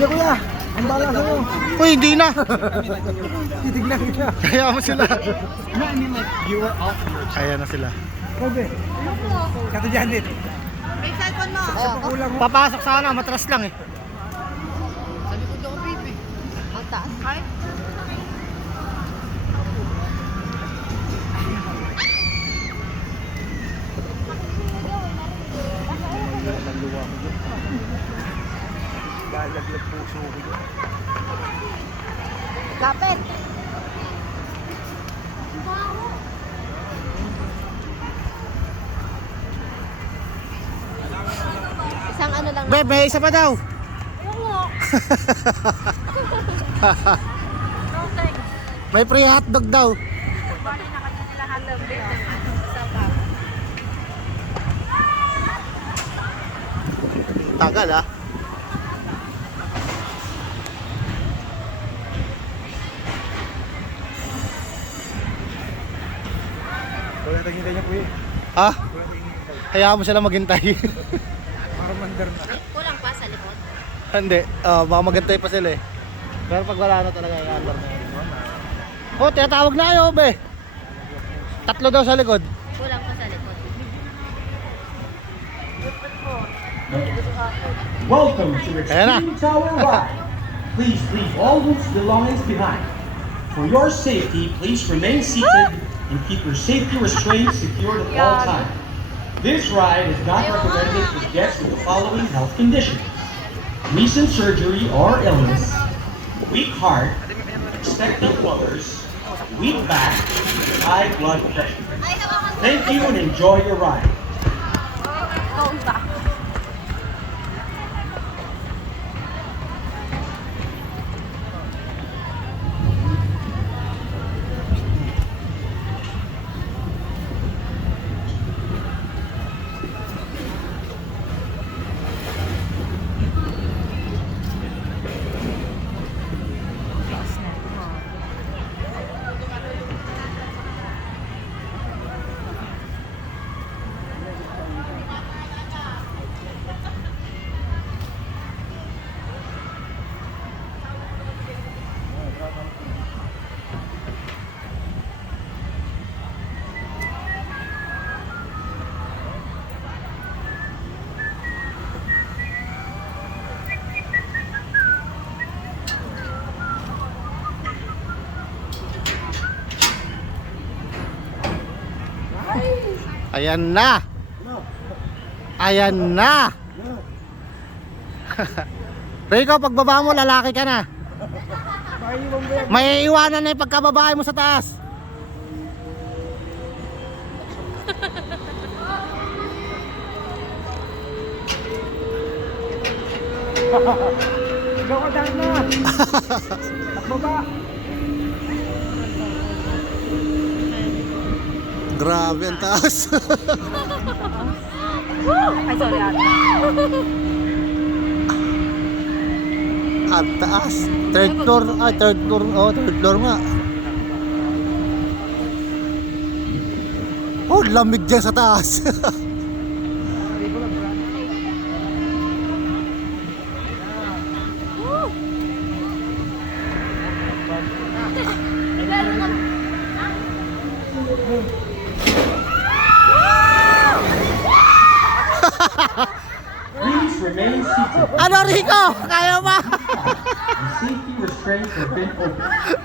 Sige kuya, ang bala sa'yo. Uy, hindi na. Titignan kita. Kaya mo sila. No, I mean like, you were off your Kaya na sila. Pwede. Kata Janet. May cellphone mo. Sa pakulang mo. Papasok sana, matras lang eh. Sa likod ako, baby. Ang taas. Ay. Lalaglag puso ko yun. Kapit. Isang ano lang. Beb, may isa pa daw. May free hotdog daw. Tagal ah. Wala taghintay niya kuya. Ha? Wala taghintay. Hayaan mo sila maghintay. Para mandar na. Kulang pa sa likod. Hindi, baka maghintay pa sila eh. Pero pag wala na talaga, i-under na yun. Oh, tinatawag na kayo, be. Tatlo daw sa likod. Kulang pa sa likod. Welcome to Ayan na. Extreme Tower Ride. Please leave all loose belongings behind. For your safety, please remain seated and keep your safety restraints secured at all times. This ride is not recommended for guests with the following health conditions: recent surgery or illness, weak heart, expectant mothers, weak back, high blood pressure. Thank you and enjoy your ride. Ayan na. Ayan na. Rico, pagbaba mo, lalaki ka na. Maiiwan mo yan. May iwanan na yung pagkababae mo sa taas. Ikaw ka dahil na. Takbo ba? Grabe ang taas. Ay, sorry ate. Ang taas. Third floor. Ay, third floor. Oh, third floor nga. Oh, lamig dyan sa taas. Please remain seated. Ano, Rico? Kaya ba? The safety restraints have been opened.